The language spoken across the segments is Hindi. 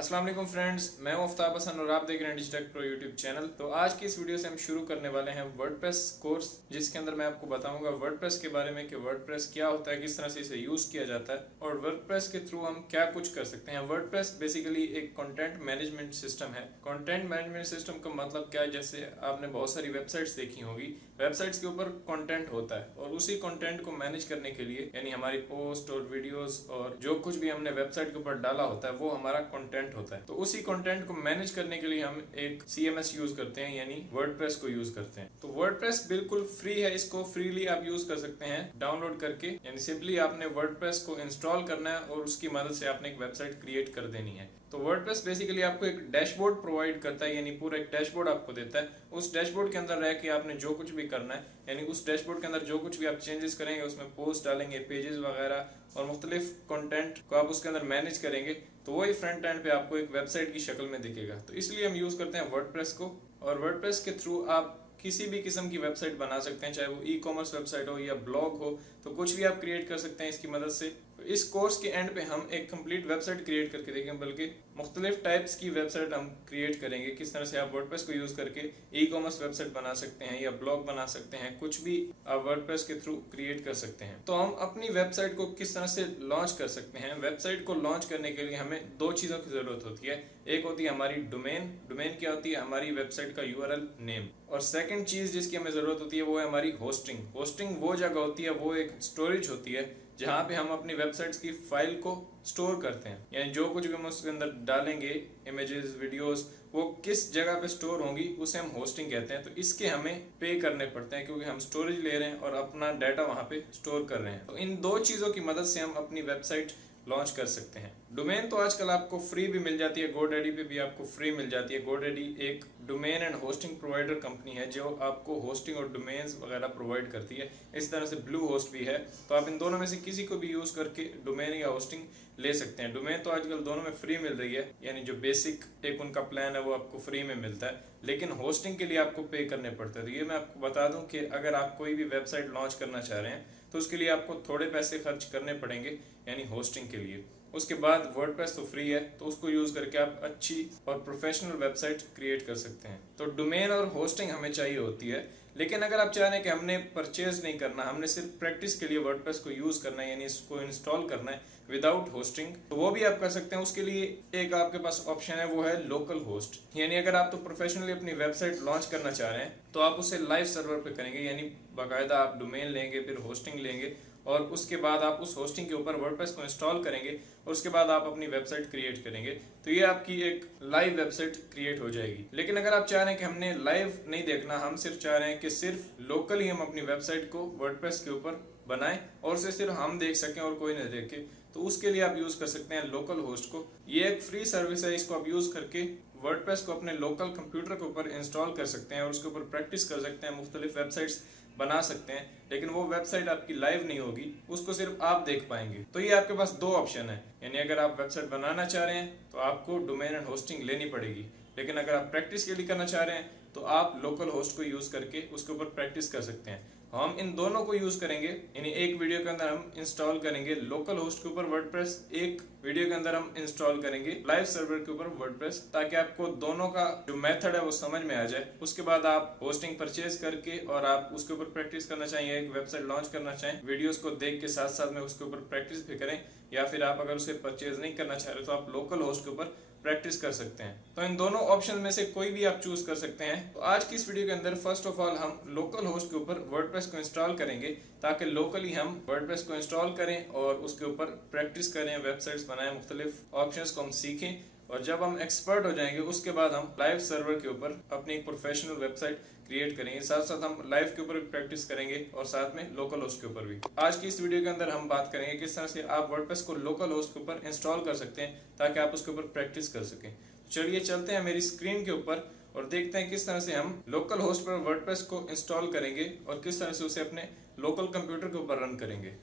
अस्सलाम वालेकुम फ्रेंड्स, मैं हूं आफ्ताब हसन और आप देख रहे हैं डिजिटल प्रो यूट्यूब चैनल। तो आज की इस वीडियो से हम शुरू करने वाले हैं वर्डप्रेस कोर्स, जिसके अंदर मैं आपको बताऊंगा वर्डप्रेस के बारे में कि वर्डप्रेस क्या होता है, किस तरह से इसे यूज़ किया जाता है और वर्डप्रेस के थ्रू हम क्या कुछ कर सकते हैं। वर्डप्रेस बेसिकली एक कंटेंट मैनेजमेंट सिस्टम है। कंटेंट मैनेजमेंट सिस्टम का मतलब क्या है, जैसे आपने बहुत सारी वेबसाइट्स देखी होगी, वेबसाइट्स के ऊपर कंटेंट होता है और उसी कंटेंट को मैनेज करने के लिए, यानी हमारी पोस्ट और वीडियोस और जो कुछ भी हमने वेबसाइट के ऊपर डाला होता है वो हमारा कंटेंट होता है। तो उसी कंटेंट को मैनेज करने के लिए हम एक CMS यूज करते हैं, यानी वर्डप्रेस को यूज करते हैं। तो वर्डप्रेस बिल्कुल फ्री है, इसको फ्रीली आप यूज कर सकते हैं डाउनलोड करके। यानी सिंपली आपने वर्डप्रेस को इंस्टॉल करना है और उसकी मदद से आपने एक वेबसाइट क्रिएट कर देनी है। तो वर्डप्रेस बेसिकली आपको एक डैशबोर्ड प्रोवाइड करता है, यानी पूरा एक डैशबोर्ड आपको देता है। उस डैशबोर्ड के अंदर रह के आपने जो कुछ भी करना है, यानी उस डैशबोर्ड के अंदर जो कुछ भी आप चेंजेस करेंगे, उसमें पोस्ट डालेंगे, पेजेस वगैरह और मुख्तलिफ कंटेंट को आप उसके अंदर मैनेज करेंगे, तो वही फ्रंट एंड पे आपको एक वेबसाइट की शक्ल में दिखेगा। तो इसलिए हम यूज करते हैं वर्डप्रेस को। और वर्डप्रेस के थ्रू आप किसी भी किस्म की वेबसाइट बना सकते हैं, चाहे वो ई-कॉमर्स वेबसाइट हो या ब्लॉग हो, तो कुछ भी आप क्रिएट कर सकते हैं इसकी मदद से। तो इस कोर्स के एंड पे हम एक कंप्लीट वेबसाइट क्रिएट करके देखेंगे, बल्कि मुख्तलिफ टाइप्स की वेबसाइट हम क्रिएट करेंगे, किस तरह से आप वर्डप्रेस को यूज करके ई-कॉमर्स वेबसाइट बना सकते हैं या ब्लॉग बना सकते हैं, कुछ भी आप वर्डप्रेस के थ्रू क्रिएट कर सकते हैं। तो हम अपनी वेबसाइट को किस तरह से लॉन्च कर सकते हैं। वेबसाइट को लॉन्च करने के लिए हमें दो चीज़ों की ज़रूरत होती है। एक होती है हमारी डोमेन। डोमेन क्या होती है? हमारी वेबसाइट का URL नेम। और सेकंड चीज़ जिसकी हमें ज़रूरत होती है वो है हमारी होस्टिंग। होस्टिंग वो जगह होती है, वो एक स्टोरेज होती है जहाँ पे हम अपनी वेबसाइट्स की फाइल को स्टोर करते हैं, यानी जो कुछ भी हम उसके अंदर डालेंगे, इमेजेस, वीडियोस, वो किस जगह पे स्टोर होंगी उसे हम होस्टिंग कहते हैं। तो इसके हमें पे करने पड़ते हैं, क्योंकि हम स्टोरेज ले रहे हैं और अपना डाटा वहाँ पे स्टोर कर रहे हैं। तो इन दो चीज़ों की मदद से हम अपनी वेबसाइट लॉन्च कर सकते हैं। डोमेन तो आजकल आपको फ्री भी मिल जाती है, GoDaddy पे भी आपको फ्री मिल जाती है। GoDaddy एक domain and hosting provider company है जो आपको होस्टिंग और डोमेन्स वगैरह प्रोवाइड करती है। इस तरह से ब्लू होस्ट भी है। तो आप इन दोनों में से किसी को भी यूज करके डोमेन या होस्टिंग ले सकते हैं। डोमेन तो आजकल दोनों में फ्री मिल रही है, यानी जो बेसिक एक उनका प्लान है वो आपको फ्री में मिलता है, लेकिन होस्टिंग के लिए आपको पे करने पड़ते हैं। तो ये मैं आपको बता दूं कि अगर आप कोई भी वेबसाइट लॉन्च करना चाह रहे हैं तो उसके लिए आपको थोड़े पैसे खर्च करने पड़ेंगे, यानी होस्टिंग के लिए। उसके बाद वर्डप्रेस तो फ्री है, तो उसको यूज करके आप अच्छी और प्रोफेशनल वेबसाइट क्रिएट कर सकते हैं। तो डोमेन और होस्टिंग हमें चाहिए होती है, लेकिन अगर आप चाह रहे हैं कि हमने परचेज नहीं करना, हमने सिर्फ प्रैक्टिस के लिए वर्डप्रेस को यूज करना है, यानी इसको इंस्टॉल करना है विदाउट होस्टिंग, तो वो भी आप कर सकते हैं। उसके लिए एक आपके पास ऑप्शन है, वो है लोकल होस्ट। यानी अगर आप तो प्रोफेशनली अपनी वेबसाइट लॉन्च करना चाह रहे हैं तो आप उसे लाइव सर्वर पे करेंगे, यानी बाकायदा आप डोमेन लेंगे, फिर होस्टिंग लेंगे और उसके बाद आप उस होस्टिंग के ऊपर वर्डप्रेस को इंस्टॉल करेंगे और उसके बाद आप अपनी वेबसाइट क्रिएट करेंगे। तो ये आपकी एक लाइव वेबसाइट क्रिएट हो जाएगी। लेकिन अगर आप चाह रहे हैं कि हमने लाइव नहीं देखना, हम सिर्फ चाह रहे हैं कि सिर्फ लोकली हम अपनी वेबसाइट को वर्डप्रेस के ऊपर बनाएं और उसे सिर्फ हम देख सकें और कोई नहीं देखे, तो उसके लिए आप यूज कर सकते हैं लोकल होस्ट को। ये एक फ्री सर्विस है, इसको आप यूज करके वर्डप्रेस को अपने लोकल कंप्यूटर के ऊपर इंस्टॉल कर सकते हैं और उसके ऊपर प्रैक्टिस कर सकते हैं, मुख्तलिफ वेबसाइट्स बना सकते हैं। लेकिन वो वेबसाइट आपकी लाइव नहीं होगी, उसको सिर्फ आप देख पाएंगे। तो ये आपके पास दो ऑप्शन है, यानी अगर आप वेबसाइट बनाना चाह रहे हैं तो आपको डोमेन एंड होस्टिंग लेनी पड़ेगी, लेकिन अगर आप प्रैक्टिस के लिए करना चाह रहे हैं तो आप लोकल होस्ट को यूज करके उसके ऊपर प्रैक्टिस कर सकते हैं। हम इन दोनों को यूज करेंगे, यानी एक वीडियो के अंदर हम इंस्टॉल करेंगे लोकल होस्ट के ऊपर वर्डप्रेस, एक वीडियो के अंदर हम इंस्टॉल करेंगे लाइव सर्वर के ऊपर वर्डप्रेस, ताकि आपको दोनों का जो मेथड है वो समझ में आ जाए। उसके बाद आप होस्टिंग परचेज करके और आप उसके ऊपर प्रैक्टिस करना चाहिए, एक वेबसाइट लॉन्च करना चाहें, वीडियोस को देख के साथ साथ में उसके ऊपर प्रैक्टिस भी करें, या फिर आप अगर उसे परचेज नहीं करना चाह रहे तो आप लोकल होस्ट के ऊपर प्रैक्टिस कर सकते हैं। तो इन दोनों ऑप्शन में से कोई भी आप चूज कर सकते हैं। तो आज की इस वीडियो के अंदर फर्स्ट ऑफ ऑल हम लोकल होस्ट के ऊपर वर्डप्रेस को इंस्टॉल करेंगे, ताकि लोकली हम वर्डप्रेस को इंस्टॉल करें और उसके ऊपर प्रैक्टिस करें, वेबसाइट्स बनाएं, मुख्तलिफ ऑप्शंस को हम सीखें, और जब हम एक्सपर्ट हो जाएंगे उसके बाद हम लाइव सर्वर के ऊपर अपनी एक प्रोफेशनल वेबसाइट क्रिएट करेंगे। साथ साथ हम लाइव के ऊपर भी प्रैक्टिस करेंगे और साथ में लोकल होस्ट के ऊपर भी। आज की इस वीडियो के अंदर हम बात करेंगे किस तरह से आप वर्डप्रेस को लोकल होस्ट के ऊपर इंस्टॉल कर सकते हैं, ताकि आप उसके ऊपर प्रैक्टिस कर सकें। चलिए चलते हैं मेरी स्क्रीन के ऊपर और देखते हैं किस तरह से हम लोकल होस्ट पर वर्डप्रेस को इंस्टॉल करेंगे और किस तरह से उसे अपने लोकल कंप्यूटर के ऊपर रन करेंगे।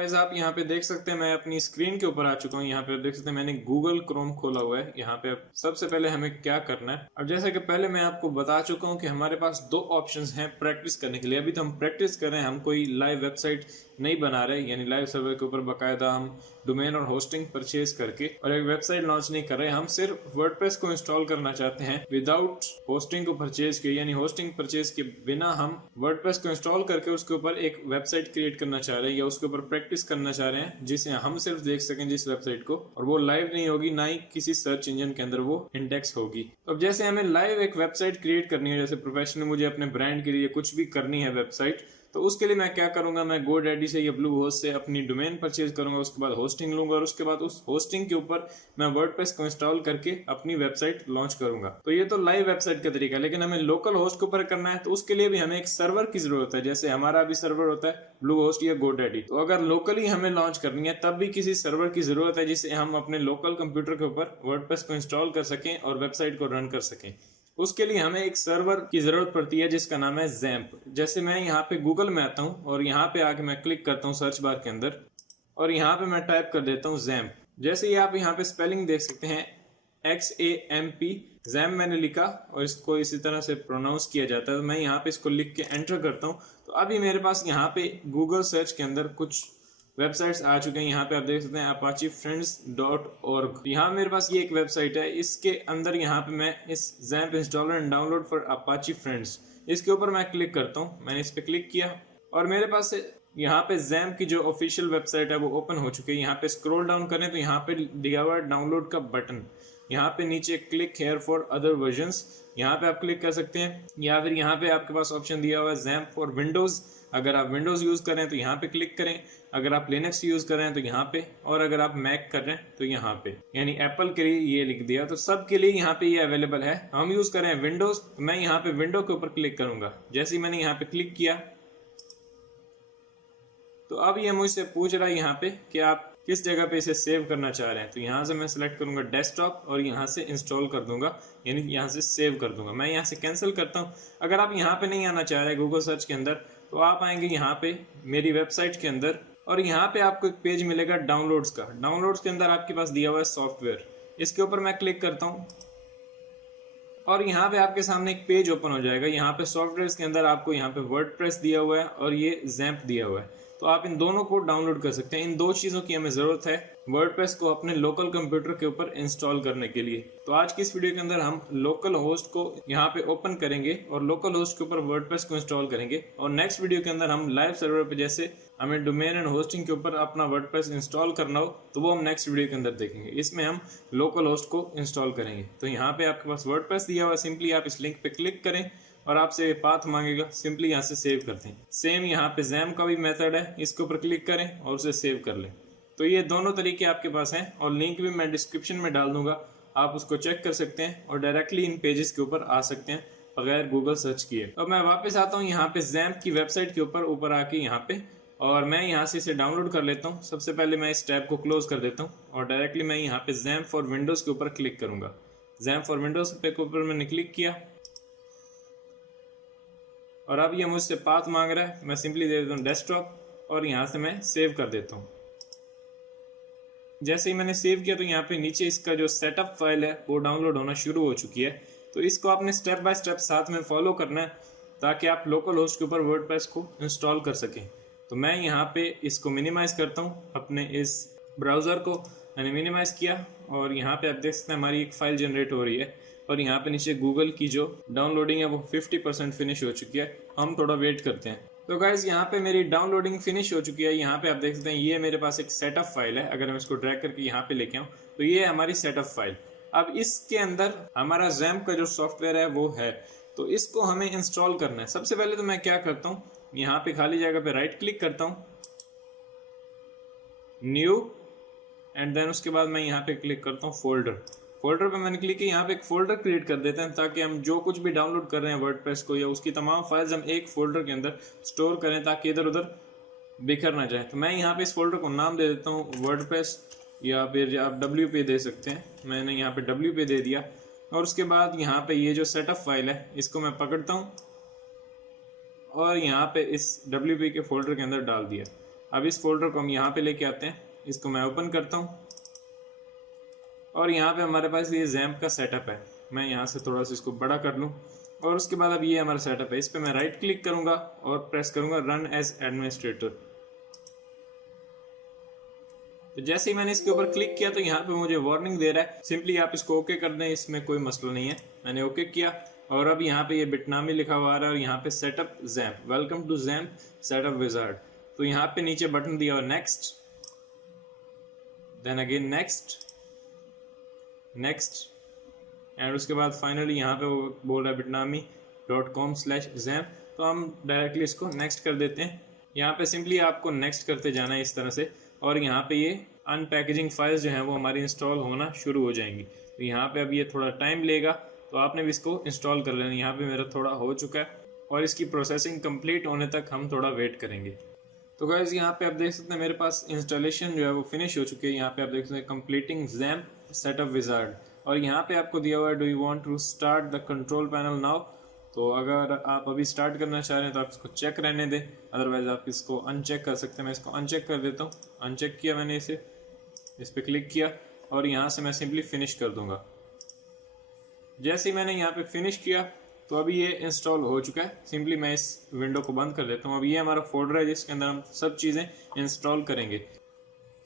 गाइस आप यहाँ पे देख सकते हैं मैं अपनी स्क्रीन के ऊपर आ चुका हूँ। यहाँ पे आप देख सकते हैं मैंने गूगल क्रोम खोला हुआ है। यहाँ पे अब सबसे पहले हमें क्या करना है, अब जैसे कि पहले मैं आपको बता चुका हूँ कि हमारे पास दो ऑप्शंस हैं प्रैक्टिस करने के लिए। अभी तो हम प्रैक्टिस कर रहे हैं, हम कोई लाइव वेबसाइट नहीं बना रहे, यानी लाइव सर्वर के ऊपर बाकायदा हम डोमेन और होस्टिंग परचेज करके और एक वेबसाइट लॉन्च नहीं कर रहे। हम सिर्फ वर्डप्रेस को इंस्टॉल करना चाहते हैं विदाउट होस्टिंग को परचेज किए, यानी होस्टिंग परचेज के बिना हम वर्डप्रेस को इंस्टॉल करके उसके ऊपर एक वेबसाइट क्रिएट करना चाह रहे हैं या उसके ऊपर प्रैक्टिस करना चाह रहे हैं, जिसे हम सिर्फ देख सकें जिस वेबसाइट को, और वो लाइव नहीं होगी, ना ही किसी सर्च इंजन के अंदर वो इंडेक्स होगी। अब जैसे हमें लाइव एक वेबसाइट क्रिएट करनी है, जैसे प्रोफेशनल मुझे अपने ब्रांड के लिए कुछ भी करनी है वेबसाइट, तो उसके लिए मैं क्या करूंगा, मैं GoDaddy से या ब्लूहोस्ट से अपनी डोमेन परचेज करूंगा, उसके बाद होस्टिंग लूंगा और उसके बाद उस होस्टिंग के ऊपर मैं वर्डप्रेस को इंस्टॉल करके अपनी वेबसाइट लॉन्च करूंगा। तो ये तो लाइव वेबसाइट का तरीका है, लेकिन हमें लोकल होस्ट के ऊपर करना है तो उसके लिए भी हमें एक सर्वर की जरूरत है। जैसे हमारा भी सर्वर होता है ब्लूहोस्ट या GoDaddy, तो अगर लोकली हमें लॉन्च करनी है तब भी किसी सर्वर की जरूरत है जिसे हम अपने लोकल कंप्यूटर के ऊपर वर्डप्रेस को इंस्टॉल कर सकें और वेबसाइट को रन कर सकें। उसके लिए हमें एक सर्वर की जरूरत पड़ती है जिसका नाम है XAMPP। जैसे मैं यहाँ पे गूगल में आता हूँ और यहाँ पे आके मैं क्लिक करता हूँ सर्च बार के अंदर और यहाँ पे मैं टाइप कर देता हूँ XAMPP। जैसे ही आप यहाँ पे स्पेलिंग देख सकते हैं XAMPP, XAMPP मैंने लिखा और इसको इसी तरह से प्रोनाउंस किया जाता है। तो मैं यहाँ पे इसको लिख के एंटर करता हूँ तो अभी मेरे पास यहाँ पे गूगल सर्च के अंदर कुछ वेबसाइट्स आ चुके हैं। यहाँ पे आप देख सकते हैं apachefriends.org। यहाँ मेरे पास ये एक वेबसाइट है, इसके अंदर यहाँ पे मैं इस XAMPP installer and download for Apache Friends, इसके ऊपर मैं क्लिक करता हूँ। मैंने इस पे क्लिक किया और मेरे पास यहाँ पे XAMPP की जो ऑफिशियल वेबसाइट है वो ओपन हो चुकी है। यहाँ पे स्क्रॉल डाउन करें तो यहाँ पे दिया हुआ है डाउनलोड का बटन, यहाँ पे नीचे click here for other versions, यहाँ पे आप क्लिक कर सकते हैं, या फिर यहाँ पे आपके पास ऑप्शन दिया हुआ है XAMPP फॉर विंडोज। अगर आप विंडोज यूज कर रहे हैं तो यहाँ पे क्लिक करें, अगर आप लिनक्स यूज कर रहे हैं तो यहाँ पे, और अगर आप मैक कर रहे हैं तो यहाँ पे, यानी एप्पल के लिए ये लिख दिया। तो सब के लिए यहाँ पे ये अवेलेबल है। हम यूज कर रहे हैं विंडोज, तो मैं यहाँ पे विंडो के ऊपर क्लिक करूंगा। जैसे ही मैंने यहाँ पे क्लिक किया तो अब ये मुझसे पूछ रहा है यहाँ पे कि आप किस जगह पे इसे सेव करना चाह रहे हैं। तो यहाँ से मैं सिलेक्ट करूंगा डेस्कटॉप और यहाँ से इंस्टॉल कर दूंगा, यानी यहाँ से सेव कर दूंगा। मैं यहाँ से कैंसिल करता हूँ। अगर आप यहाँ पे नहीं आना चाह रहे गूगल सर्च के अंदर तो आप आएंगे यहाँ पे मेरी वेबसाइट के अंदर और यहाँ पे आपको एक पेज मिलेगा डाउनलोड्स का। डाउनलोड्स के अंदर आपके पास दिया हुआ है सॉफ्टवेयर, इसके ऊपर मैं क्लिक करता हूँ और यहाँ पे आपके सामने एक पेज ओपन हो जाएगा। यहाँ पे सॉफ्टवेयर के अंदर आपको यहाँ पे वर्डप्रेस दिया हुआ है और ये XAMPP दिया हुआ है, तो आप इन दोनों को डाउनलोड कर सकते हैं। इन दो चीजों की हमें जरूरत है वर्डप्रेस को अपने लोकल कंप्यूटर के ऊपर इंस्टॉल करने के लिए। तो आज की इस वीडियो के अंदर हम लोकल होस्ट को यहाँ पे ओपन करेंगे और लोकल होस्ट के ऊपर वर्डप्रेस को इंस्टॉल करेंगे, और नेक्स्ट वीडियो के अंदर हम लाइव सर्वर पे जैसे हमें डोमेन एंड होस्टिंग के ऊपर अपना वर्डप्रेस इंस्टॉल करना हो तो वो हम नेक्स्ट वीडियो के अंदर देखेंगे। इसमें हम लोकल होस्ट को इंस्टॉल करेंगे। तो यहाँ पे आपके पास वर्डप्रेस दिया हुआ है, सिंपली आप इस लिंक पे क्लिक करें और आपसे पाथ मांगेगा, सिंपली यहाँ से सेव करते हैं। सेम यहाँ पे XAMPP का भी मेथड है, इसके ऊपर क्लिक करें और उसे सेव कर लें। तो ये दोनों तरीके आपके पास हैं और लिंक भी मैं डिस्क्रिप्शन में डाल दूंगा, आप उसको चेक कर सकते हैं और डायरेक्टली इन पेजेस के ऊपर आ सकते हैं बगैर गूगल सर्च किए। अब मैं वापस आता हूँ यहाँ पे XAMPP की वेबसाइट के ऊपर आके यहाँ पे, और मैं यहाँ से इसे डाउनलोड कर लेता हूँ। सबसे पहले मैं इस टैब को क्लोज कर देता हूँ और डायरेक्टली मैं यहाँ पे XAMPP फॉर विंडोज के ऊपर क्लिक करूंगा। XAMPP फॉर विंडोज के ऊपर मैंने क्लिक किया और अब ये मुझसे पाथ मांग रहा है। मैं सिंपली दे देता हूँ डेस्कटॉप और यहाँ से मैं सेव कर देता हूँ। जैसे ही मैंने सेव किया तो यहाँ पे नीचे इसका जो सेटअप फाइल है वो डाउनलोड होना शुरू हो चुकी है। तो इसको आपने स्टेप बाय स्टेप साथ में फॉलो करना है ताकि आप लोकल होस्ट के ऊपर वर्डप्रेस को इंस्टॉल कर सकें। तो मैं यहाँ पे इसको मिनिमाइज करता हूँ, अपने इस ब्राउज़र को मैंने मिनिमाइज किया और यहाँ पे आप देख सकते हैं हमारी एक फाइल जनरेट हो रही है और यहाँ पे नीचे गूगल की जो डाउनलोडिंग है वो 50% फिनिश हो चुकी है। हम थोड़ा वेट करते हैं। तो गाइज यहाँ पे मेरी डाउनलोडिंग फिनिश हो चुकी है। यहाँ पे आप देख सकते हैं ये मेरे पास एक सेटअप फाइल है। अगर मैं इसको ड्रैग करके यहाँ पे लेके आऊँ तो ये हमारी सेटअप फाइल। अब इसके अंदर हमारा XAMPP का जो सॉफ्टवेयर है वो है, तो इसको हमें इंस्टॉल करना है। सबसे पहले तो मैं क्या करता हूँ, यहाँ पे खाली जगह पे राइट क्लिक करता हूँ, न्यू, एंड देन उसके बाद मैं यहाँ पे क्लिक करता हूँ फोल्डर पे मैंने क्लिक किया। यहाँ पे एक फोल्डर क्रिएट कर देते हैं ताकि हम जो कुछ भी डाउनलोड कर रहे हैं वर्डप्रेस को या उसकी तमाम फाइल्स हम एक फोल्डर के अंदर स्टोर करें ताकि इधर उधर बिखर ना जाए। तो मैं यहाँ पे इस फोल्डर को नाम दे देता हूँ वर्डप्रेस, या फिर आप WP दे सकते हैं। मैंने यहाँ पे WP दे दिया और उसके बाद यहाँ पे ये जो सेटअप फाइल है इसको मैं पकड़ता हूँ और यहाँ पे इस WP के फोल्डर के अंदर डाल दिया। अब इस फोल्डर को हम यहाँ पे लेके आते हैं, इसको मैं ओपन करता हूँ और यहाँ पे हमारे पास ये XAMPP का सेटअप है। मैं यहाँ से थोड़ा सा इसको बड़ा कर लूँ और उसके बाद अब ये हमारा सेटअप है। इस पे मैं राइट क्लिक करूँगा और प्रेस करूँगा रन एज एडमिनिस्ट्रेटर। तो जैसे ही मैंने इसके ऊपर क्लिक किया तो यहाँ पे मुझे वार्निंग दे रहा है, सिंपली आप इसको ओके कर दें, इसमें कोई मसला नहीं है। मैंने ओके किया और अब यहाँ पे ये बिटनामी लिखा हुआ आ रहा है और यहाँ पे setup XAMPP, welcome to XAMPP setup wizard. तो यहाँ पे नीचे बटन दिया हुआ next, then again next, next and उसके बाद फाइनली यहाँ पे वो बोल रहा है bitnami.com/XAMPP। तो हम डायरेक्टली इसको नेक्स्ट कर देते हैं। यहाँ पे सिंपली आपको नेक्स्ट करते जाना है इस तरह से और यहाँ पे ये अनपैकेजिंग फाइल्स जो हैं वो हमारी इंस्टॉल होना शुरू हो जाएंगी। तो यहाँ पे अब ये थोड़ा टाइम लेगा, तो आपने भी इसको इंस्टॉल कर लेना। यहाँ पे मेरा थोड़ा हो चुका है और इसकी प्रोसेसिंग कंप्लीट होने तक हम थोड़ा वेट करेंगे। तो गाइस यहाँ पे आप देख सकते हैं मेरे पास इंस्टॉलेशन जो है वो फिनिश हो चुकी है। यहाँ पे आप देख सकते हैं कंप्लीटिंग XAMPP सेटअप विजार्ड और यहाँ पे आपको दिया हुआ है do you want to start the control panel now. तो अगर आप अभी स्टार्ट करना चाह रहे हैं तो आप इसको चेक रहने दें, अदरवाइज आप इसको अनचेक कर सकते हैं। मैं इसको अनचेक कर देता हूँ। अनचेक किया मैंने इसे, इस पर क्लिक किया और यहाँ से मैं सिंपली फिनिश कर दूंगा। जैसे ही मैंने यहाँ पे फिनिश किया तो अभी ये इंस्टॉल हो चुका है। सिंपली मैं इस विंडो को बंद कर देता हूँ। अब ये हमारा फोल्डर है जिसके अंदर हम सब चीज़ें इंस्टॉल करेंगे।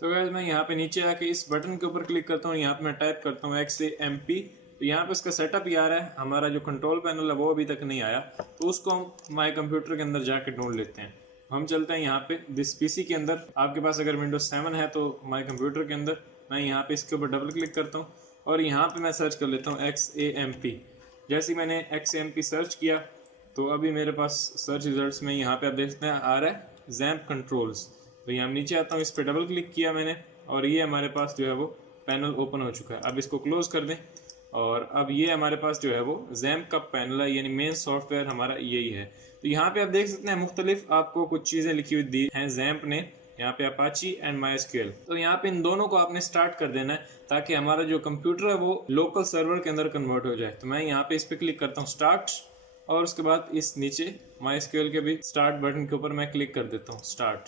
तो गाइस मैं यहाँ पे नीचे आके इस बटन के ऊपर क्लिक करता हूँ, यहाँ पे मैं टाइप करता हूँ XAMPP। तो यहाँ पे इसका सेटअप ही आ रहा है, हमारा जो कंट्रोल पैनल है वो अभी तक नहीं आया, तो उसको हम माई कंप्यूटर के अंदर जाके ढूंढ लेते हैं। हम चलते हैं यहाँ पे दिस PC के अंदर। आपके पास अगर Windows 7 है तो माई कंप्यूटर के अंदर मैं यहाँ पे इसके ऊपर डबल क्लिक करता हूँ और यहाँ पे मैं सर्च कर लेता हूँ XAMPP। जैसे ही मैंने XAMPP सर्च किया तो अभी मेरे पास सर्च रिजल्ट्स में यहाँ पे आप देख सकते हैं आ रहा है XAMPP कंट्रोल्स। तो यहाँ नीचे आता हूँ, इस पर डबल क्लिक किया मैंने और ये हमारे पास जो है वो पैनल ओपन हो चुका है। अब इसको क्लोज कर दें और अब ये हमारे पास जो है वो XAMPP का पैनल है, यानी मेन सॉफ्टवेयर हमारा यही है। तो यहाँ पे आप देख सकते हैं मुख्तलिफ आपको कुछ चीज़ें लिखी हुई दी हैं XAMPP ने, यहाँ पे अपाची एंड MySQL। तो यहाँ पे इन दोनों को आपने स्टार्ट कर देना है ताकि हमारा जो कंप्यूटर है वो लोकल सर्वर के अंदर कन्वर्ट हो जाए। तो मैं यहाँ पे इस पर क्लिक करता हूँ स्टार्ट और उसके बाद इस नीचे MySQL के भी स्टार्ट बटन के ऊपर मैं क्लिक कर देता हूँ स्टार्ट।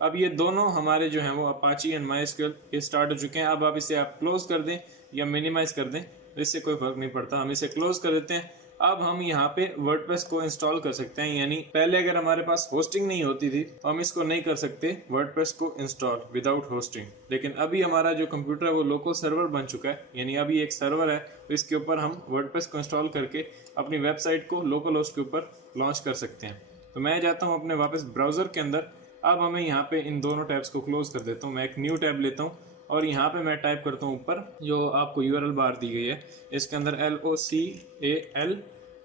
अब ये दोनों हमारे जो हैं वो अपाची एंड MySQL ये स्टार्ट हो चुके हैं। अब आप इसे आप क्लोज कर दें या मिनिमाइज कर दें, इससे कोई फर्क नहीं पड़ता। हम इसे क्लोज कर देते हैं। अब हम यहाँ पे वर्डप्रेस को इंस्टॉल कर सकते हैं, यानी पहले अगर हमारे पास होस्टिंग नहीं होती थी तो हम इसको नहीं कर सकते वर्डप्रेस को इंस्टॉल विदाउट होस्टिंग। लेकिन अभी हमारा जो कंप्यूटर है वो लोकल सर्वर बन चुका है, यानी अभी एक सर्वर है, तो इसके ऊपर हम वर्डप्रेस को इंस्टॉल करके अपनी वेबसाइट को लोकल होस्ट के ऊपर लॉन्च कर सकते हैं। तो मैं जाता हूँ अपने वापस ब्राउजर के अंदर। अब हमें यहाँ पे इन दोनों टैब्स को क्लोज कर देता हूँ। मैं एक न्यू टैब लेता हूँ और यहाँ पे मैं टाइप करता हूँ ऊपर जो आपको URL बार दी गई है, इसके अंदर LOCAL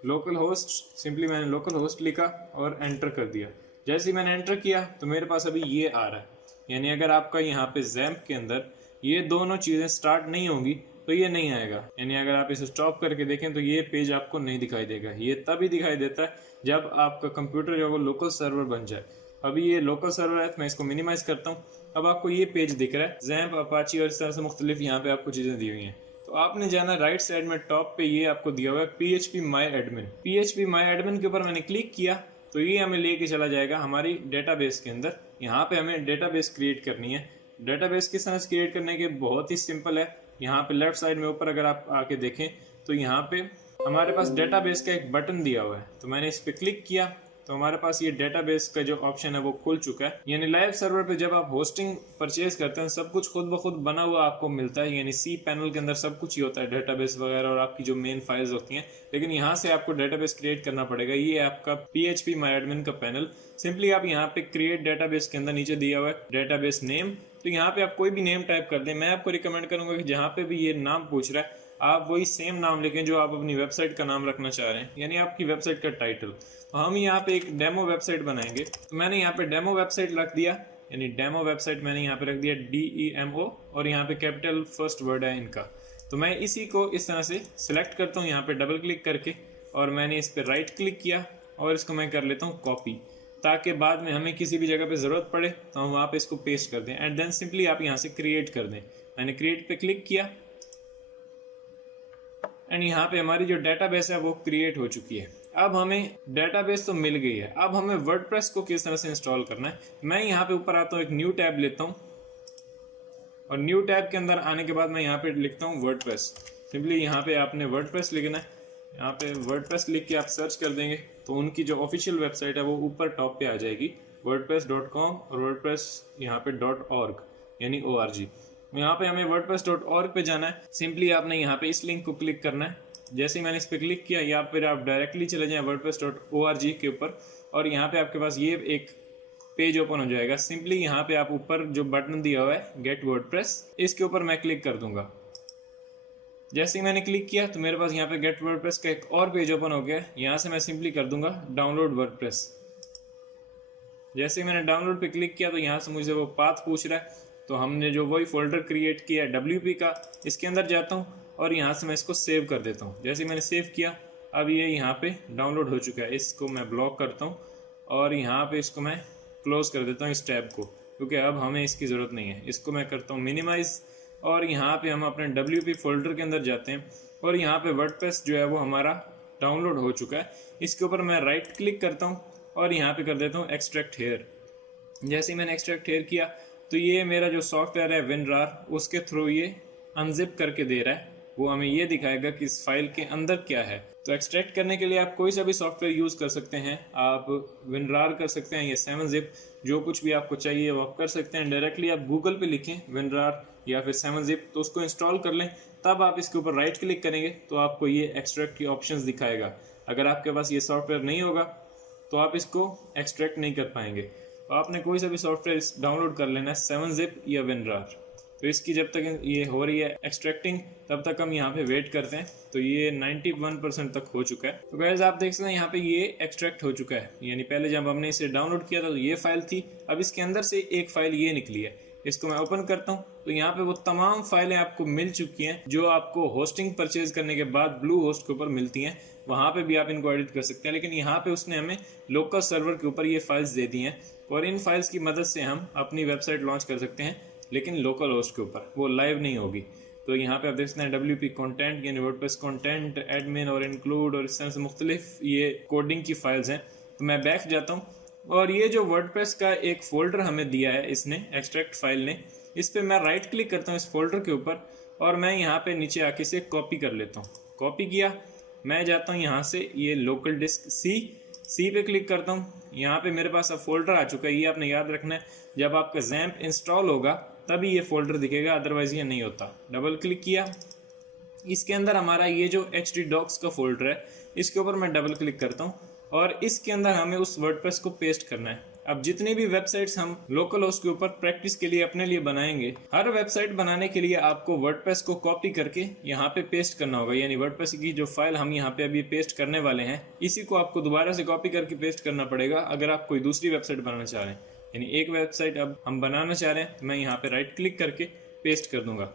लोकल होस्ट। सिंपली मैंने लोकल होस्ट लिखा और एंटर कर दिया। जैसे ही मैंने एंटर किया तो मेरे पास अभी ये आ रहा है, यानी अगर आपका यहाँ पे XAMPP के अंदर ये दोनों चीज़ें स्टार्ट नहीं होंगी तो ये नहीं आएगा। यानी अगर आप इसे स्टॉप करके देखें तो ये पेज आपको नहीं दिखाई देगा। ये तभी दिखाई देता है जब आपका कंप्यूटर जो है वो लोकल सर्वर बन जाए। अभी ये लोकल सर्वर है तो मैं इसको मिनिमाइज करता हूँ। अब आपको ये पेज दिख रहा है XAMPP, अपाची और इस तरह से मुख्तलिफ यहाँ पे आपको चीज़ें दी हुई हैं। तो आपने जाना राइट साइड में टॉप पे ये आपको दिया हुआ है PHP My Admin। PHP My Admin के ऊपर मैंने क्लिक किया तो ये हमें लेके चला जाएगा हमारी डेटाबेस के अंदर। यहाँ पे हमें डेटाबेस क्रिएट करनी है। डेटाबेस किस तरह से क्रिएट करने के बहुत ही सिंपल है। यहाँ पे लेफ्ट साइड में ऊपर अगर आप आके देखें तो यहाँ पे हमारे पास डेटाबेस का एक बटन दिया हुआ है। तो मैंने इस पर क्लिक किया तो हमारे पास ये डेटाबेस का जो ऑप्शन है वो खुल चुका है। यानी लाइव सर्वर पे जब आप होस्टिंग परचेज करते हैं सब कुछ खुद ब खुद बना हुआ आपको मिलता है, यानी सी पैनल के अंदर सब कुछ ही होता है, डेटाबेस वगैरह और आपकी जो मेन फाइल्स होती हैं। लेकिन यहाँ से आपको डेटाबेस क्रिएट करना पड़ेगा। ये आपका PHP My Admin का पैनल। सिंपली आप यहाँ पे क्रिएट डेटाबेस के अंदर नीचे दिया हुआ है डेटाबेस नेम, तो यहाँ पे आप कोई भी नेम टाइप कर दें। मैं आपको रिकमेंड करूंगा कि जहाँ पे भी ये नाम पूछ रहा है आप वही सेम नाम लिखें जो आप अपनी वेबसाइट का नाम रखना चाह रहे हैं, यानी आपकी वेबसाइट का टाइटल। तो हम यहाँ पे एक डेमो वेबसाइट बनाएंगे। तो मैंने यहाँ पे डेमो वेबसाइट रख दिया, यानी डेमो वेबसाइट मैंने यहाँ पे रख दिया DEMO और यहाँ पे कैपिटल फर्स्ट वर्ड है इनका। तो मैं इसी को इस तरह से सिलेक्ट करता हूँ यहाँ पे डबल क्लिक करके और मैंने इस पर राइट क्लिक किया और इसको मैं कर लेता हूँ कॉपी, ताकि बाद में हमें किसी भी जगह पे ज़रूरत पड़े तो हम वहाँ पे इसको पेस्ट कर दें एंड देन सिंपली आप यहाँ से क्रिएट कर दें। मैंने क्रिएट पे क्लिक किया एंड यहाँ पे हमारी जो डेटाबेस है वो क्रिएट हो चुकी है। अब हमें डेटाबेस तो मिल गई है, अब हमें वर्डप्रेस को किस तरह से इंस्टॉल करना है। मैं यहाँ पे ऊपर आता हूँ, एक न्यू टैब लेता हूँ और न्यू टैब के अंदर आने के बाद मैं यहाँ पे लिखता हूँ वर्डप्रेस। सिंपली यहाँ पे आपने वर्डप्रेस लिखना है, यहाँ पे वर्डप्रेस लिख के आप सर्च कर देंगे तो उनकी जो ऑफिशियल वेबसाइट है वो ऊपर टॉप पे आ जाएगी, wordpress.com और वर्डप्रेस यहाँ पे .org यानी ORG। यहाँ पे हमें wordpress.org पे जाना है। सिंपली आपने यहाँ पे इस लिंक को क्लिक करना है। जैसे ही मैंने इस पर क्लिक किया या फिर आप डायरेक्टली चले जाएं wordpress.org के ऊपर और यहाँ पे आपके पास ये एक पेज ओपन हो जाएगा। सिंपली यहाँ पे आप ऊपर जो बटन दिया हुआ है गेट वर्डप्रेस, इसके ऊपर मैं क्लिक कर दूंगा। जैसे ही मैंने क्लिक किया तो मेरे पास यहाँ पे गेट वर्डप्रेस का एक और पेज ओपन हो गया। यहाँ से मैं सिंपली कर दूंगा डाउनलोड वर्डप्रेस। जैसे ही मैंने डाउनलोड पे क्लिक किया तो यहाँ से मुझे वो पाथ पूछ रहा है, तो हमने जो वही फोल्डर क्रिएट किया है WP का, इसके अंदर जाता हूँ और यहाँ से मैं इसको सेव कर देता हूँ। जैसे मैंने सेव किया अब ये यहाँ पे डाउनलोड हो चुका है। इसको मैं ब्लॉक करता हूँ और यहाँ पे इसको मैं क्लोज कर देता हूँ इस टैब को, क्योंकि अब हमें इसकी ज़रूरत नहीं है। इसको मैं करता हूँ मिनिमाइज और यहाँ पे हम अपने WP फोल्डर के अंदर जाते हैं और यहाँ पे वर्डप्रेस जो है वो हमारा डाउनलोड हो चुका है। इसके ऊपर मैं राइट क्लिक करता हूँ और यहाँ पे कर देता हूँ एक्सट्रैक्ट हेयर। जैसे ही मैंने एक्सट्रैक्ट हेयर किया तो ये मेरा जो सॉफ्टवेयर है WinRAR, उसके थ्रू ये अनजिप करके दे रहा है। वो हमें ये दिखाएगा कि इस फाइल के अंदर क्या है। तो एक्सट्रैक्ट करने के लिए आप कोई सा भी सॉफ्टवेयर यूज़ कर सकते हैं। आप WinRAR कर सकते हैं या 7zip, जो कुछ भी आपको चाहिए वो आप कर सकते हैं। डायरेक्टली आप गूगल पे लिखें WinRAR या फिर 7zip तो उसको इंस्टॉल कर लें। तब आप इसके ऊपर राइट क्लिक करेंगे तो आपको ये एक्सट्रैक्ट की ऑप्शंस दिखाएगा। अगर आपके पास ये सॉफ्टवेयर नहीं होगा तो आप इसको एक्सट्रैक्ट नहीं कर पाएंगे। तो आपने कोई सा भी सॉफ्टवेयर डाउनलोड कर लेना है, 7zip या WinRAR। तो इसकी जब तक ये हो रही है एक्सट्रैक्टिंग तब तक हम यहाँ पे वेट करते हैं। तो ये 91% तक हो चुका है। तो गाइस आप देख सकते हैं यहाँ पे ये एक्सट्रैक्ट हो चुका है। यानी पहले जब हमने इसे डाउनलोड किया था तो ये फाइल थी, अब इसके अंदर से एक फाइल ये निकली है। इसको मैं ओपन करता हूँ तो यहाँ पे वो तमाम फाइलें आपको मिल चुकी हैं जो आपको होस्टिंग परचेज करने के बाद ब्लू होस्ट के ऊपर मिलती हैं। वहाँ पे भी आप इनको एडिट कर सकते हैं, लेकिन यहाँ पे उसने हमें लोकल सर्वर के ऊपर ये फाइल्स दे दी हैं और इन फाइल्स की मदद से हम अपनी वेबसाइट लॉन्च कर सकते हैं, लेकिन लोकल होस्ट के ऊपर, वो लाइव नहीं होगी। तो यहाँ पे आप देख सकते हैं WP कंटेंट यानी वर्डप्रेस कंटेंट एडमिन और इंक्लूड और इस तरह से मुख्तलिफ ये कोडिंग की फाइल्स हैं। तो मैं बैक जाता हूँ और ये जो वर्डप्रेस का एक फोल्डर हमें दिया है इसने, एक्सट्रैक्ट फाइल ने, इस पर मैं राइट क्लिक करता हूँ इस फोल्डर के ऊपर और मैं यहाँ पे नीचे आके से कॉपी कर लेता हूँ। कॉपी किया, मैं जाता हूँ यहाँ से ये लोकल डिस्क सी पे क्लिक करता हूँ। यहाँ पे मेरे पास अब फोल्डर आ चुका है। ये आपने याद रखना है, जब आपका XAMPP इंस्टॉल होगा तभी ये फोल्डर दिखेगा, अदरवाइज ये नहीं होता। डबल क्लिक किया, इसके अंदर हमारा ये जो htdocs का फोल्डर है इसके ऊपर मैं डबल क्लिक करता हूँ और इसके अंदर हमें उस वर्डप्रेस को पेस्ट करना है। अब जितनी भी वेबसाइट्स हम लोकल होस्ट के ऊपर प्रैक्टिस के लिए अपने लिए बनाएंगे, हर वेबसाइट बनाने के लिए आपको वर्डप्रेस को कॉपी करके यहाँ पे पेस्ट करना होगा। यानी वर्डप्रेस की जो फाइल हम यहाँ पे अभी पेस्ट करने वाले हैं, इसी को आपको दोबारा से कॉपी करके पेस्ट करना पड़ेगा अगर आप कोई दूसरी वेबसाइट बनाना चाह रहे हैं। यानी एक वेबसाइट अब हम बनाना चाह रहे हैं तो मैं यहाँ पे राइट क्लिक करके पेस्ट कर दूंगा।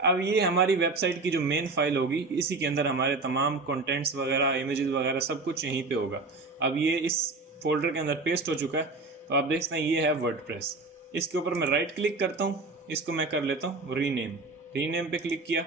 अब ये हमारी वेबसाइट की जो मेन फाइल होगी, इसी के अंदर हमारे तमाम कंटेंट्स वगैरह, इमेजेस वगैरह सब कुछ यहीं पे होगा। अब ये इस फोल्डर के अंदर पेस्ट हो चुका है। तो आप देखते हैं ये है वर्डप्रेस। इसके ऊपर मैं राइट क्लिक करता हूँ, इसको मैं कर लेता हूँ रीनेम पे क्लिक किया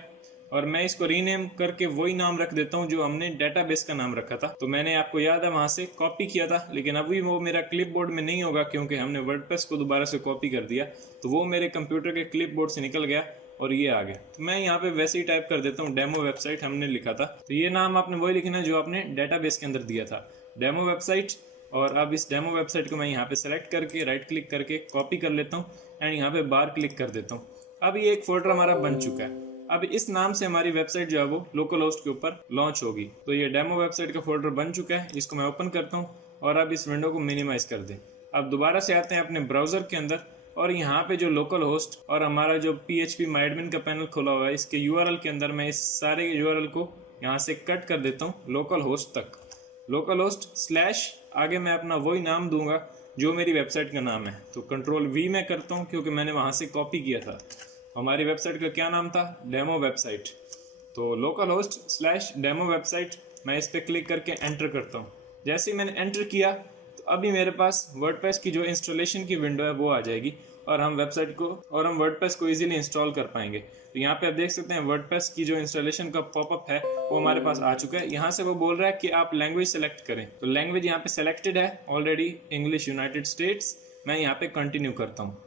और मैं इसको रीनेम करके वही नाम रख देता हूँ जो हमने डेटाबेस का नाम रखा था। तो मैंने आपको याद है वहां से कॉपी किया था, लेकिन अभी वो मेरा क्लिपबोर्ड में नहीं होगा क्योंकि हमने वर्डप्रेस को दोबारा से कॉपी कर दिया। तो वो मेरे कंप्यूटर के क्लिपबोर्ड से निकल गया और ये आ गया। तो मैं यहाँ पे वैसे ही टाइप कर देता हूँ डेमो वेबसाइट हमने लिखा था। तो ये नाम आपने वही लिखना है जो आपने डेटाबेस के अंदर दिया था, डेमो वेबसाइट। और अब इस डेमो वेबसाइट को मैं यहाँ पे सेलेक्ट करके राइट क्लिक करके कॉपी कर लेता हूँ एंड यहाँ पे बार क्लिक कर देता हूँ। अब ये एक फोल्डर हमारा बन चुका है। अब इस नाम से हमारी वेबसाइट जो है वो लोकल होस्ट के ऊपर लॉन्च होगी। तो ये डेमो वेबसाइट का फोल्डर बन चुका है, इसको मैं ओपन करता हूँ और अब इस विंडो को मिनिमाइज कर दें। अब दोबारा से आते हैं अपने ब्राउजर के अंदर और यहाँ पे जो लोकल होस्ट और हमारा जो PHP MyAdmin का पैनल खुला हुआ है, इसके URL के अंदर मैं इस सारे URL को यहाँ से कट कर देता हूँ लोकल होस्ट तक। लोकल होस्ट स्लैश आगे मैं अपना वही नाम दूंगा जो मेरी वेबसाइट का नाम है। तो Ctrl+V मैं करता हूँ क्योंकि मैंने वहाँ से कॉपी किया था। हमारी वेबसाइट का क्या नाम था? Demo website. तो local host slash demo website, मैं इस पर क्लिक करके एंटर करता हूँ। जैसे ही मैंने एंटर किया तो अभी मेरे पास वर्डप्रेस की जो इंस्टॉलेशन की विंडो है वो आ जाएगी और हम वर्डप्रेस को इजीली इंस्टॉल कर पाएंगे। तो यहाँ पे आप देख सकते हैं वर्डप्रेस की जो इंस्टॉलेशन का पॉपअप है वो हमारे पास आ चुका है। यहाँ से वो बोल रहा है कि आप लैंग्वेज सेलेक्ट करें, तो लैंग्वेज यहाँ पे सेलेक्टेड है ऑलरेडी, इंग्लिश यूनाइटेड स्टेट्स। मैं यहाँ पे कंटिन्यू करता हूँ।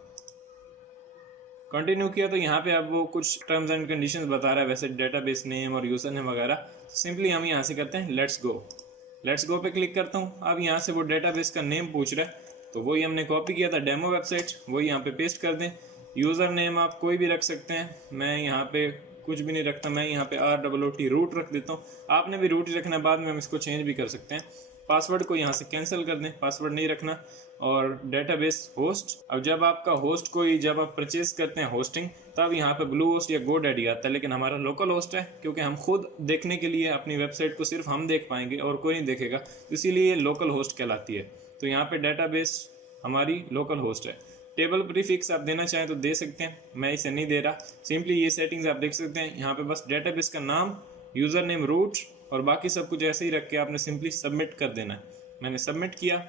कंटिन्यू किया तो यहाँ पे अब वो कुछ टर्म्स एंड कंडीशंस बता रहा है, वैसे डेटाबेस नेम और यूजर नेम वगैरह। सिंपली हम यहाँ से करते हैं लेट्स गो पे क्लिक करता हूँ। अब यहाँ से वो डेटाबेस का नेम पूछ रहा है, तो वही हमने कॉपी किया था डेमो वेबसाइट, वही यहाँ पे पेस्ट कर दें। यूज़र नेम आप कोई भी रख सकते हैं, मैं यहाँ पे कुछ भी नहीं रखता, मैं यहाँ पे ROOT रूट रख देता हूँ। आपने भी रूट ही रखना है, बाद में हम इसको चेंज भी कर सकते हैं। पासवर्ड को यहाँ से कैंसिल कर दें, पासवर्ड नहीं रखना। और डेटाबेस होस्ट, अब जब आपका होस्ट जब आप परचेज करते हैं होस्टिंग, तब यहाँ पे ब्लू होस्ट या GoDaddy आता है, लेकिन हमारा लोकल होस्ट है क्योंकि हम खुद देखने के लिए अपनी वेबसाइट को सिर्फ हम देख पाएंगे और कोई नहीं देखेगा, तो इसीलिए ये लोकल होस्ट कहलाती है। तो यहाँ पे डेटाबेस हमारी लोकल होस्ट है। टेबल प्रीफिक्स आप देना चाहें तो दे सकते हैं, मैं इसे नहीं दे रहा। सिंपली ये सेटिंग्स आप देख सकते हैं, यहाँ पे बस डेटाबेस का नाम, यूज़र नेम, रूट और बाकी सब कुछ ऐसे ही रख के आपने सिंपली सबमिट कर देना है। मैंने सबमिट किया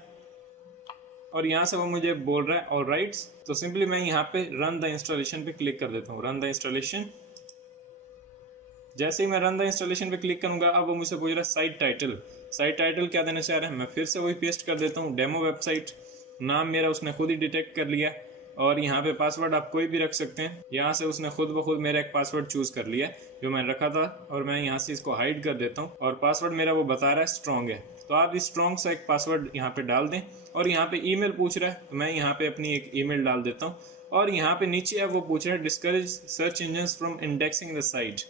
और यहाँ से वो मुझे बोल रहा है ऑल राइट्स, तो सिंपली मैं यहाँ पे रन द इंस्टॉलेशन पे क्लिक कर देता हूँ। रन द इंस्टॉलेशन, जैसे ही मैं रन द इंस्टॉलेशन पे क्लिक करूंगा, अब वो मुझसे पूछ रहा है साइट टाइटल क्या देना चाह रहे हैं। मैं फिर से वही पेस्ट कर देता हूँ, डेमो वेबसाइट। नाम मेरा उसने खुद ही डिटेक्ट कर लिया और यहाँ पे पासवर्ड आप कोई भी रख सकते हैं। यहाँ से उसने खुद ब खुद मेरा एक पासवर्ड चूज कर लिया जो मैंने रखा था, और मैं यहाँ से इसको हाइड कर देता हूँ। और पासवर्ड मेरा वो बता रहा है स्ट्रॉन्ग है, तो आप इस स्ट्रॉन्ग सा एक पासवर्ड यहाँ पे डाल दें। और यहाँ पे ईमेल पूछ रहा है, तो मैं यहाँ पे अपनी एक ईमेल डाल देता हूँ। और यहाँ पे नीचे अब वो पूछ रहा है discourage search engines from indexing the site,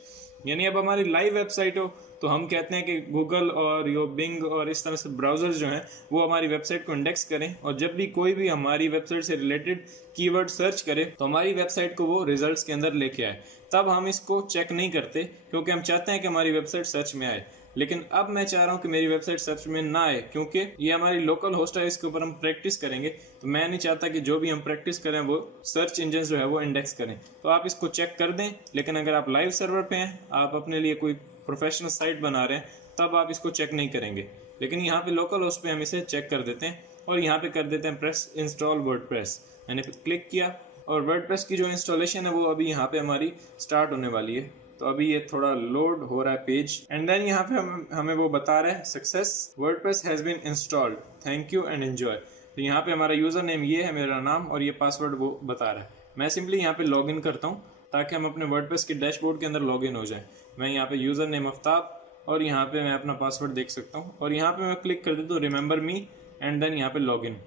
यानी अब हमारी लाइव वेबसाइट हो तो हम कहते हैं कि गूगल और यो बिंग और इस तरह से ब्राउजर्स जो हैं वो हमारी वेबसाइट को इंडेक्स करें, और जब भी कोई भी हमारी वेबसाइट से रिलेटेड कीवर्ड सर्च करे तो हमारी वेबसाइट को वो रिजल्ट्स के अंदर लेके आए। तब हम इसको चेक नहीं करते क्योंकि हम चाहते हैं कि हमारी वेबसाइट सर्च में आए। लेकिन अब मैं चाह रहा हूँ कि मेरी वेबसाइट सर्च में ना आए, क्योंकि ये हमारी लोकल होस्ट है, इसके ऊपर हम प्रैक्टिस करेंगे। तो मैं नहीं चाहता कि जो भी हम प्रैक्टिस करें वो सर्च इंजन जो है वो इंडेक्स करें। तो आप इसको चेक कर दें। लेकिन अगर आप लाइव सर्वर पे हैं, आप अपने लिए कोई प्रोफेशनल साइट बना रहे हैं, तब आप इसको चेक नहीं करेंगे। लेकिन यहाँ पे लोकल होस्ट पे हम इसे चेक कर देते हैं और यहाँ पे कर देते हैं प्रेस इंस्टॉल वर्डप्रेस। मैंने क्लिक किया और वर्डप्रेस की जो इंस्टॉलेशन है वो अभी यहाँ पे हमारी स्टार्ट होने वाली है। तो अभी ये थोड़ा लोड हो रहा है पेज, एंड देन यहाँ पे हमें वो बता रहा है success WordPress has been installed, thank you and enjoy. तो यहाँ पे हमारा यूजर नेम ये है, मेरा नाम, और ये पासवर्ड वो बता रहा है। मैं सिंपली यहाँ पे लॉग इन करता हूँ ताकि हम अपने वर्डप्रेस के डैशबोर्ड के अंदर लॉग इन हो जाए। मैं यहाँ पे यूजर नेम आफ्ताब और यहाँ पे मैं अपना पासवर्ड देख सकता हूँ, और यहाँ पे मैं क्लिक कर देता हूँ रिमेंबर मी, एंड देन यहाँ पे लॉग इन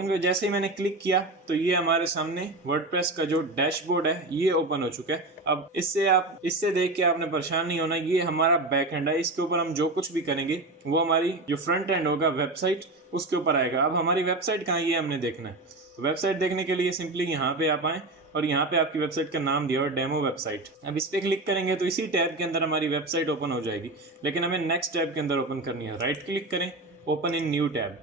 पे जैसे ही मैंने क्लिक किया तो ये हमारे सामने वर्डप्रेस का जो डैशबोर्ड है ये ओपन हो चुका है। अब इससे देख के आपने परेशान नहीं होना, ये हमारा बैक एंड है। इसके ऊपर हम जो कुछ भी करेंगे वो हमारी जो फ्रंट एंड होगा वेबसाइट उसके ऊपर आएगा। अब हमारी वेबसाइट कहाँ, ये हमने देखना है। तो वेबसाइट देखने के लिए सिंपली यहाँ पे आप आए और यहाँ पे आपकी वेबसाइट का नाम दिया और डेमो वेबसाइट। अब इस पे क्लिक करेंगे तो इसी टैब के अंदर हमारी वेबसाइट ओपन हो जाएगी, लेकिन हमें नेक्स्ट टैब के अंदर ओपन करनी है। राइट क्लिक करें, open in new tab.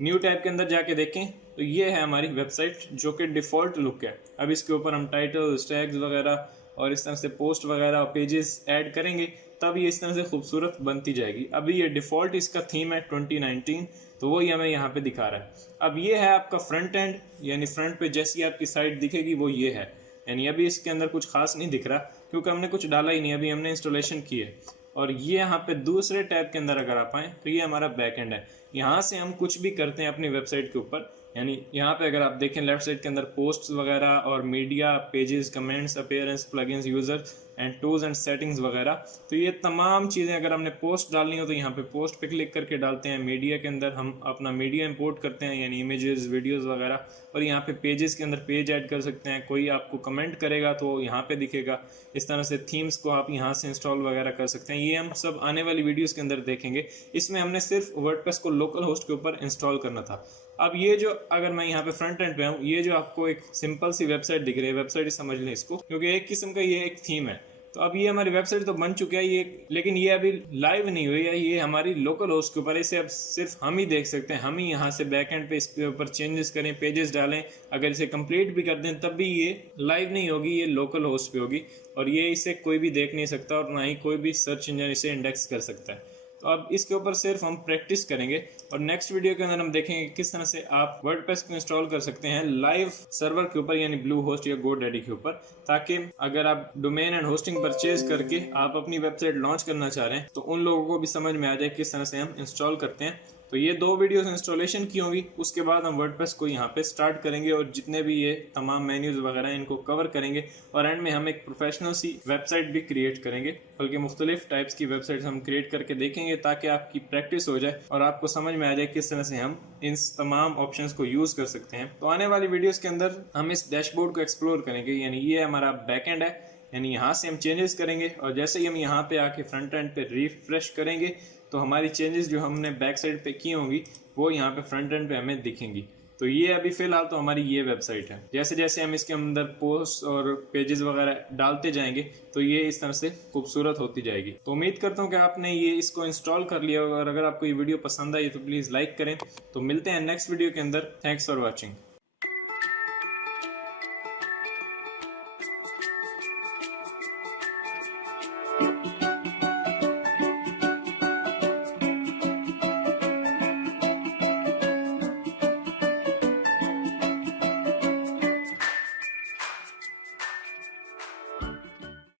New tab के अंदर जाके देखें तो ये है हमारी वेबसाइट जो कि डिफ़ॉल्ट लुक है। अब इसके ऊपर हम टाइटल, टैग्स वगैरह और इस तरह से पोस्ट वगैरह और पेजेस ऐड करेंगे, तब ये इस तरह से खूबसूरत बनती जाएगी। अभी ये डिफ़ॉल्ट इसका थीम है 2019, तो वो हमें यहाँ पे दिखा रहा है। अब ये है आपका फ्रंट एंड, यानी फ्रंट पे जैसी आपकी साइट दिखेगी वो ये है। यानी अभी इसके अंदर कुछ खास नहीं दिख रहा क्योंकि हमने कुछ डाला ही नहीं, अभी हमने इंस्टॉलेशन की है। और ये यहाँ पे दूसरे टैब के अंदर अगर आप आए तो ये हमारा बैक एंड है। यहाँ से हम कुछ भी करते हैं अपनी वेबसाइट के ऊपर, यानी यहाँ पे अगर आप देखें लेफ्ट साइड के अंदर पोस्ट वगैरह और media, pages, comments, appearance, plugins, user and tools and settings वगैरह, तो ये तमाम चीज़ें अगर हमने पोस्ट डालनी हो तो यहाँ पे पोस्ट पे क्लिक करके डालते हैं। मीडिया के अंदर हम अपना मीडिया इंपोर्ट करते हैं, यानी इमेजेस, वीडियोस वगैरह। और यहाँ पे पेजेस के अंदर पेज ऐड कर सकते हैं। कोई आपको कमेंट करेगा तो यहाँ पे दिखेगा। इस तरह से थीम्स को आप यहाँ से इंस्टॉल वगैरह कर सकते हैं। ये हम सब आने वाली वीडियोज़ के अंदर देखेंगे। इसमें हमने सिर्फ वर्डप्रेस को लोकल होस्ट के ऊपर इंस्टॉल करना था। अब ये जो, अगर मैं यहाँ पे फ्रंट एंड पे हूँ, ये जो आपको एक सिंपल सी वेबसाइट दिख रही है, वेबसाइट ही समझ लें इसको, क्योंकि एक किस्म का ये एक थीम है। तो अब ये हमारी वेबसाइट तो बन चुकी है ये, लेकिन ये अभी लाइव नहीं हुई है, ये हमारी लोकल होस्ट के ऊपर है। इसे अब सिर्फ हम ही देख सकते हैं। हम ही यहाँ से बैक एंड पे इसके ऊपर चेंजेस करें, पेजेस डालें, अगर इसे कंप्लीट भी कर दें तब भी ये लाइव नहीं होगी, ये लोकल होस्ट पे होगी। और ये इसे कोई भी देख नहीं सकता और ना ही कोई भी सर्च इंजन इसे इंडेक्स कर सकता है। तो अब इसके ऊपर सिर्फ हम प्रैक्टिस करेंगे और नेक्स्ट वीडियो के अंदर हम देखेंगे किस तरह से आप वर्डप्रेस को इंस्टॉल कर सकते हैं लाइव सर्वर के ऊपर यानी ब्लू होस्ट या गोडैडी के ऊपर, ताकि अगर आप डोमेन एंड होस्टिंग परचेज करके आप अपनी वेबसाइट लॉन्च करना चाह रहे हैं तो उन लोगों को भी समझ में आ जाए किस तरह से हम इंस्टॉल करते हैं। तो ये 2 वीडियोस इंस्टॉलेशन की होंगी, उसके बाद हम वर्डप्रेस को यहाँ पे स्टार्ट करेंगे और जितने भी ये तमाम मेन्यूज वगैरह इनको कवर करेंगे और एंड में हम एक प्रोफेशनल सी वेबसाइट भी क्रिएट करेंगे, बल्कि मुख्तलिफ टाइप्स की वेबसाइट हम क्रिएट करके देखेंगे ताकि आपकी प्रैक्टिस हो जाए और आपको समझ में आ जाए किस तरह से हम इन तमाम ऑप्शंस को यूज कर सकते हैं। तो आने वाली वीडियोस के अंदर हम इस डैशबोर्ड को एक्सप्लोर करेंगे, यानी ये हमारा बैकएंड है, यानी यहाँ से हम चेंजेस करेंगे और जैसे ही हम यहाँ पे आके फ्रंट एंड पे रिफ्रेश करेंगे तो हमारी चेंजेस जो हमने बैक साइड पे की होंगी वो यहाँ पे फ्रंट एंड पे हमें दिखेंगी। तो ये अभी फिलहाल तो हमारी ये वेबसाइट है। जैसे जैसे हम इसके अंदर पोस्ट और पेजेस वगैरह डालते जाएंगे तो ये इस तरह से खूबसूरत होती जाएगी। तो उम्मीद करता हूँ कि आपने ये इसको इंस्टॉल कर लिया और अगर आपको ये वीडियो पसंद आई तो प्लीज़ लाइक करें। तो मिलते हैं नेक्स्ट वीडियो के अंदर। Thanks for watching.